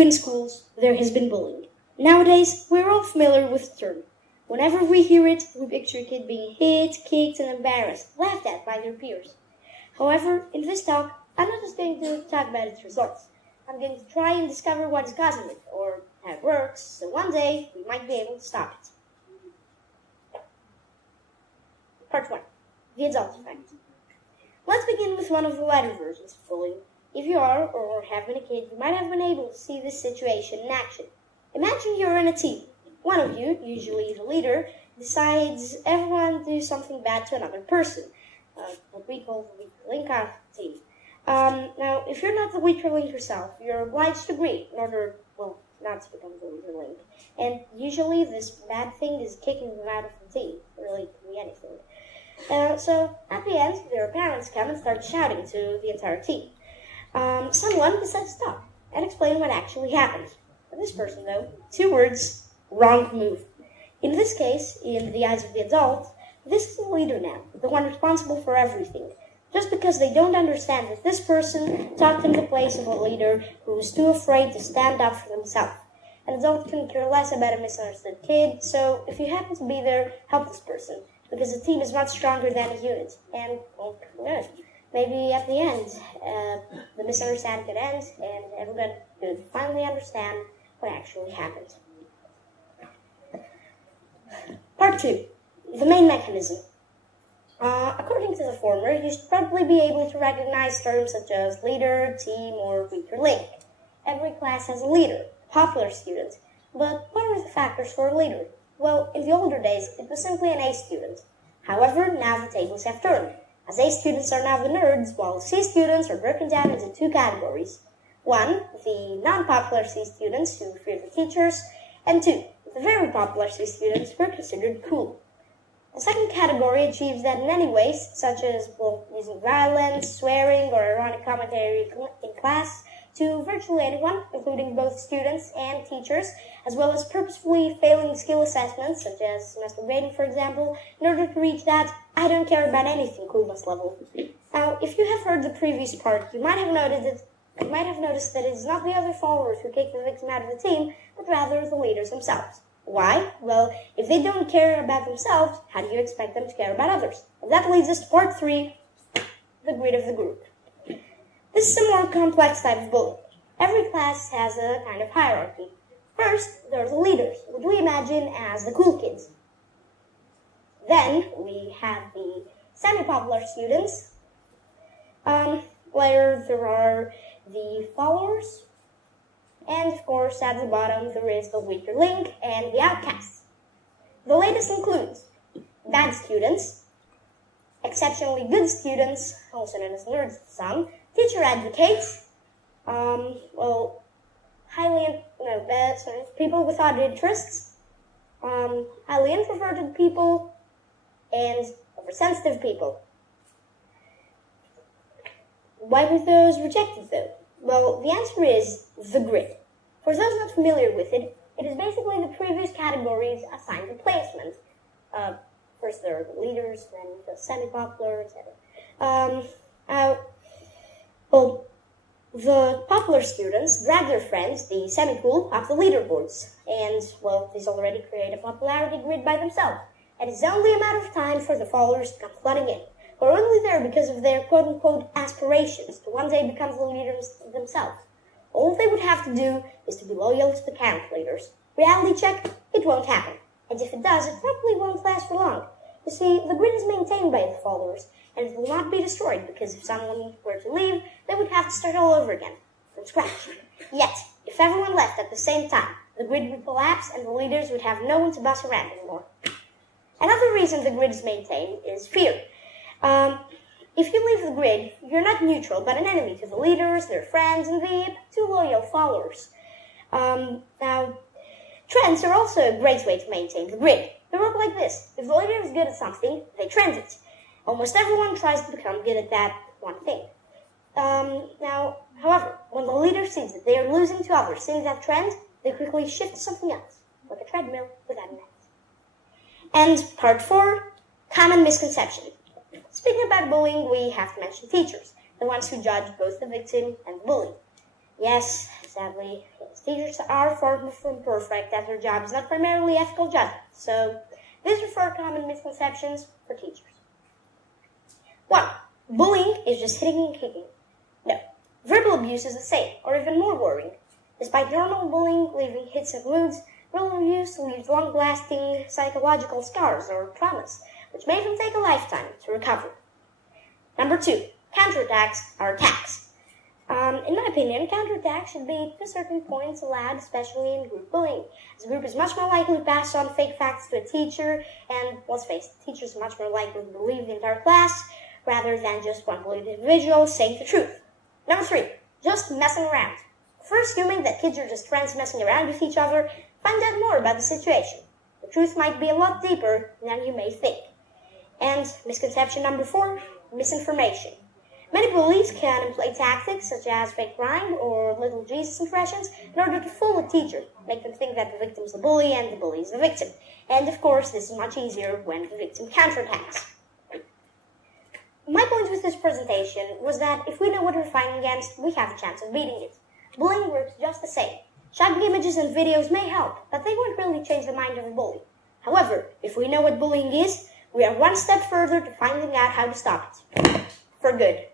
been schools, there has been bullying. Nowadays, we're all familiar with the term. Whenever we hear it, we picture a kid being hit, kicked, and embarrassed, laughed at by their peers. However, in this talk, I'm not just going to talk about its results. I'm going to try and discover what is causing it, or how it works, so one day we might be able to stop it. Part 1. The adult effect. Let's begin with one of the lighter versions of bullying. If you are, or have been a kid, you might have been able to see this situation in action. Imagine you're in a team. One of you, usually the leader, decides everyone to do something bad to another person. What we call the weaker link of the team. Now, if you're not the weaker link yourself, you're obliged to agree in order, not to become the weaker link. And usually this bad thing is kicking them out of the team. It really can be anything. So, at the end, their parents come and start shouting to the entire team. Someone decides to stop and explain what actually happened. For this person, though, 2 words, wrong move. In this case, in the eyes of the adult, this is the leader now, the one responsible for everything. Just because they don't understand that this person talked in the place of a leader who was too afraid to stand up for themselves. An adult can care less about a misunderstood kid, so if you happen to be there, help this person, because the team is much stronger than a unit. And, good. Maybe at the end, the misunderstanding could end, and everyone could finally understand what actually happened. Part 2. The main mechanism. According to the former, you should probably be able to recognize terms such as leader, team, or weaker link. Every class has a leader, a popular student. But what are the factors for a leader? Well, in the older days, it was simply an A student. However, now the tables have turned, as A students are now the nerds, while C students are broken down into 2 categories. 1, the non-popular C students who fear the teachers, and 2, the very popular C students who are considered cool. The second category achieves that in any ways, such as using violence, swearing, or ironic commentary in class, to virtually anyone, including both students and teachers, as well as purposefully failing skill assessments, such as semester grading, for example, in order to reach that I don't care about anything coolness level. Now, if you have heard the previous part, you might have noticed that it is not the other followers who kick the victim out of the team, but rather the leaders themselves. Why? Well, if they don't care about themselves, how do you expect them to care about others? And that leads us to part 3, the grid of the group. This is a more complex type of bullying. Every class has a kind of hierarchy. First, there are the leaders, which we imagine as the cool kids. Then, we have the semi-popular students. Later, there are the followers. And, of course, at the bottom, there is the weaker link and the outcasts. The latest includes bad students, exceptionally good students, also known as nerds to some, teacher advocates, people with odd interests, highly introverted people, and oversensitive people. Why were those rejected, though? Well, the answer is the grid. For those not familiar with it, it is basically the previous categories assigned to placement. First there are the leaders, then the semi-popular, etc. The popular students drag their friends, the semi-cool, up the leaderboards. And, these already create a popularity grid by themselves. And it's only a matter of time for the followers to come flooding in, who are only there because of their quote-unquote aspirations to one day become the leaders themselves. All they would have to do is to be loyal to the camp leaders. Reality check, it won't happen. And if it does, it probably won't last for long. You see, the grid is maintained by the followers, and it will not be destroyed, because if someone were to leave, they would have to start all over again, from scratch. Yet, if everyone left at the same time, the grid would collapse, and the leaders would have no one to boss around anymore. Another reason the grid is maintained is fear. If you leave the grid, you're not neutral, but an enemy to the leaders, their friends, and the too loyal followers. Now, trends are also a great way to maintain the grid. They work like this. If the leader is good at something, they trend it. Almost everyone tries to become good at that one thing. However, when the leader sees that they are losing to others seeing that trend, they quickly shift to something else, like a treadmill without an end. And part 4, common misconception. Speaking about bullying, we have to mention teachers, the ones who judge both the victim and the bully. Yes, sadly, teachers are far from perfect, as their job is not primarily ethical judgment. So, these are 4 common misconceptions for teachers. 1. Bullying is just hitting and kicking. No. Verbal abuse is the same, or even more worrying. Despite normal bullying leaving hits and wounds, verbal abuse leaves long-lasting psychological scars or traumas, which may even take a lifetime to recover. Number 2. Counterattacks are attacks. In my opinion, counterattacks should be, to certain points, allowed, especially in group bullying, as a group is much more likely to pass on fake facts to a teacher, and let's face it, teachers are much more likely to believe the entire class, rather than just one bullied individual saying the truth. Number 3. Just messing around. First, assuming that kids are just friends messing around with each other, find out more about the situation. The truth might be a lot deeper than you may think. And misconception number 4, misinformation. Many bullies can employ tactics such as fake crime or little Jesus impressions in order to fool a teacher, make them think that the victim is the bully and the bully is the victim. And of course, this is much easier when the victim counterattacks. My point with this presentation was that if we know what we're fighting against, we have a chance of beating it. Bullying works just the same. Shocking images and videos may help, but they won't really change the mind of a bully. However, if we know what bullying is, we are one step further to finding out how to stop it. For good.